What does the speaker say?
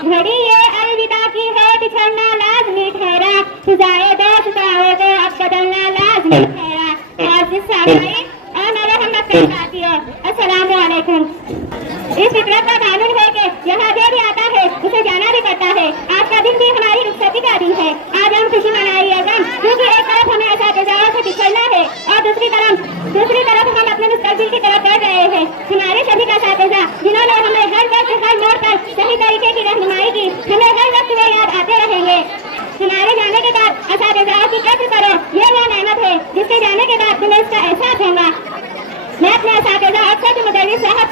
घड़ी ये अलविदा की है, बिछड़ना लाजमी ठहरा, सुजाए दोस्ताओं को अब बदलना लाजमी ठहरा। और और मेरे हम साथियों, अस्सलाम वालेकुम। इस फितरत का कानून है कि यहाँ जो भी आता है उसे जाना भी पड़ता है। आज का दिन भी हमारी रुखसती का दिन है। आज हम खुशी मनाइए गम, क्योंकि एक तरफ हमें असातिज़ाओं से बिछड़ना है और दूसरी तरफ हम अपने मुस्तकबिल की तरफ बढ़ रहे हैं। हमारे सभी का असातिज़ा जिन्होंने हमें हर वक्त हर मोड़ पर सही तरीके की रहनुमाई की, हमें हर वक्त वे याद आते रहेंगे। हमारे जाने के बाद असातिज़ाओं की कद्र करो, ये वो नेमत है जिसके जाने के बाद तुम्हें इसका एहसास होगा। मैं अपने असातिज़ा अक्सर मुदर्रिस साहब